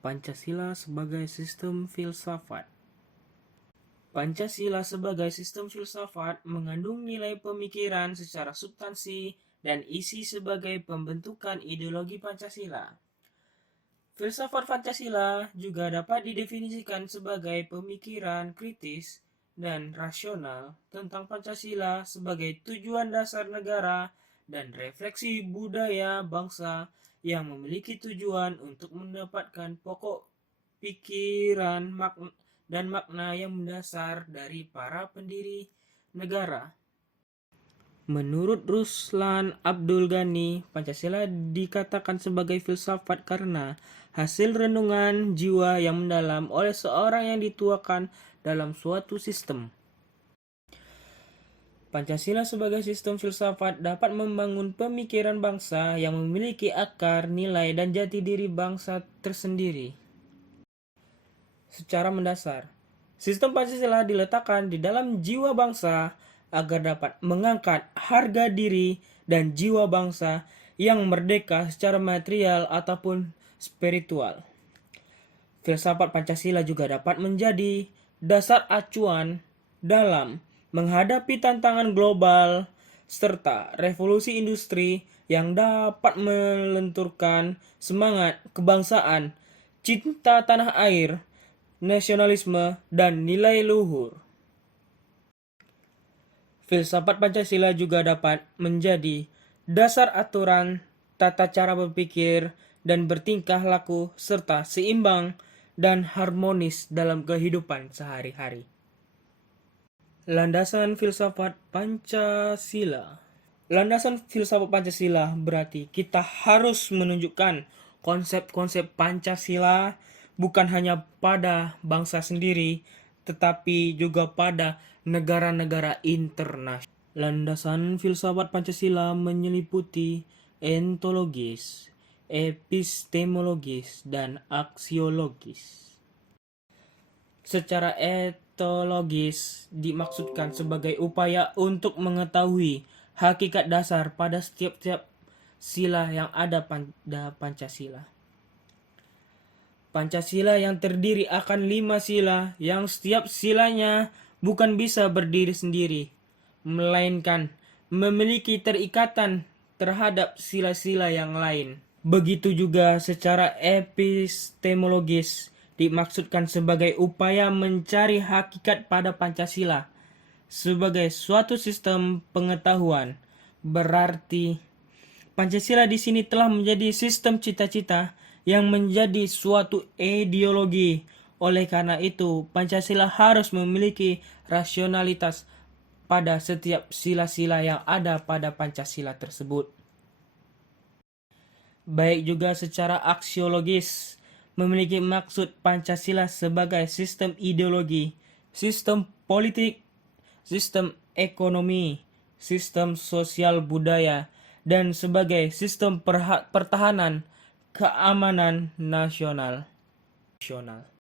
Pancasila sebagai sistem filsafat. Pancasila sebagai sistem filsafat mengandung nilai pemikiran secara substansi dan isi sebagai pembentukan ideologi Pancasila. Filsafat Pancasila juga dapat didefinisikan sebagai pemikiran kritis dan rasional tentang Pancasila sebagai tujuan dasar negara dan refleksi budaya bangsa yang memiliki tujuan untuk mendapatkan pokok pikiran dan makna yang mendasar dari para pendiri negara. Menurut Ruslan Abdul Ghani, Pancasila dikatakan sebagai filsafat karena hasil renungan jiwa yang mendalam oleh seorang yang dituakan dalam suatu sistem. Pancasila sebagai sistem filsafat dapat membangun pemikiran bangsa yang memiliki akar, nilai, dan jati diri bangsa tersendiri. Secara mendasar, sistem Pancasila diletakkan di dalam jiwa bangsa agar dapat mengangkat harga diri dan jiwa bangsa yang merdeka secara material ataupun spiritual. Filsafat Pancasila juga dapat menjadi dasar acuan dalam menghadapi tantangan global serta revolusi industri yang dapat melenturkan semangat kebangsaan, cinta tanah air, nasionalisme, dan nilai luhur. Filsafat Pancasila juga dapat menjadi dasar aturan tata cara berpikir dan bertingkah laku serta seimbang dan harmonis dalam kehidupan sehari-hari. Landasan filsafat Pancasila. Landasan filsafat Pancasila berarti kita harus menunjukkan konsep-konsep Pancasila bukan hanya pada bangsa sendiri, tetapi juga pada negara-negara internasional. Landasan filsafat Pancasila menyeliputi ontologis, epistemologis, dan aksiologis. Secara ontologis dimaksudkan sebagai upaya untuk mengetahui hakikat dasar pada setiap sila yang ada pada Pancasila. Pancasila yang terdiri akan 5 sila yang setiap silanya bukan bisa berdiri sendiri, melainkan memiliki terikatan terhadap sila-sila yang lain. Begitu juga secara epistemologis dimaksudkan sebagai upaya mencari hakikat pada Pancasila sebagai suatu sistem pengetahuan. Berarti Pancasila di sini telah menjadi sistem cita-cita yang menjadi suatu ideologi. Oleh karena itu, Pancasila harus memiliki rasionalitas pada setiap sila-sila yang ada pada Pancasila tersebut. Baik juga secara aksiologis, memiliki maksud Pancasila sebagai sistem ideologi, sistem politik, sistem ekonomi, sistem sosial budaya, dan sebagai sistem pertahanan keamanan nasional.